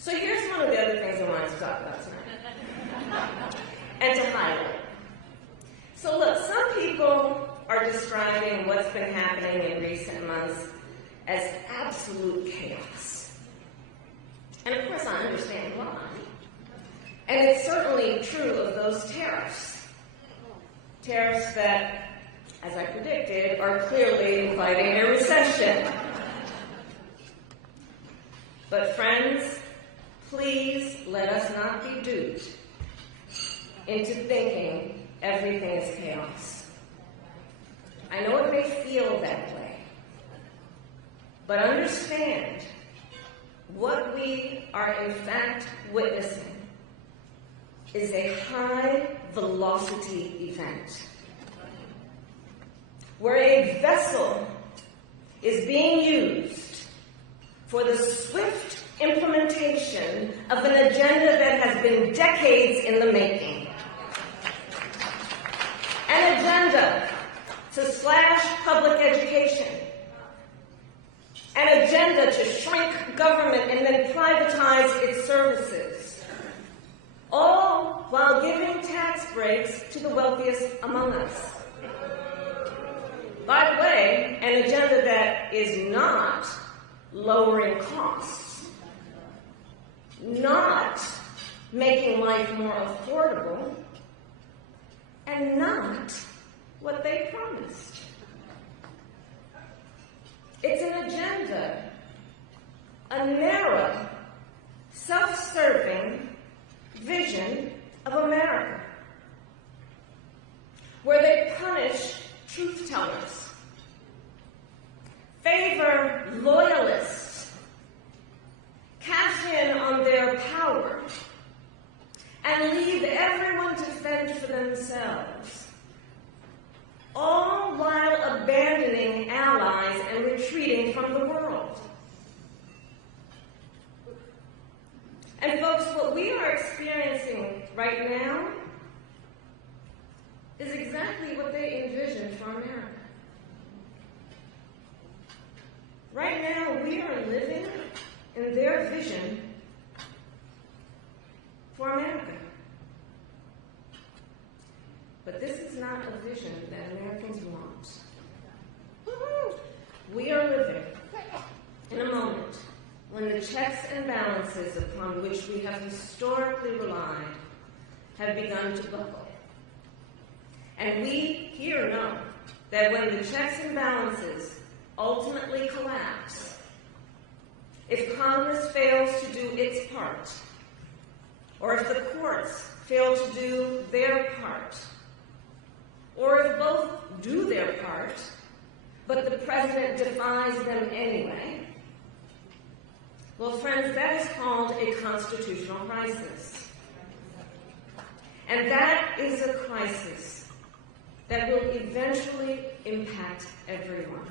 So here's one of the other things I wanted to talk about tonight, and to highlight. So look, some people are describing what's been happening in recent months as absolute chaos. And of course I understand why. And it's certainly true of those tariffs. Tariffs that, as I predicted, are clearly inviting a recession. But friends, please let us not be duped into thinking everything is chaos. I know it may feel that way, but understand what we are in fact witnessing is a high-velocity event where a vessel is being used for the swift implementation of an agenda that has been decades in the making. An agenda to slash public education. An agenda to shrink government and then privatize its services. All while giving tax breaks to the wealthiest among us. By the way, an agenda that is not lowering costs, not making life more affordable, and not what they promised. It's an agenda, a narrow, self-serving vision of America, where they punish truth-tellers, favor loyalists, cash in on their power, and leave everyone to fend for themselves, all while abandoning allies and retreating from the world. And folks, what we are experiencing right now is exactly what they envisioned for America. Right now, we are living in their vision for America. But this is not a vision that Americans want. We are living in a moment when the checks and balances upon which we have historically relied have begun to buckle. And we here know that when the checks and balances ultimately collapse, if Congress fails to do its part, or if the courts fail to do their part, or if both do their part, but the president defies them anyway, well, friends, that is called a constitutional crisis. And that is a crisis that will eventually impact everyone.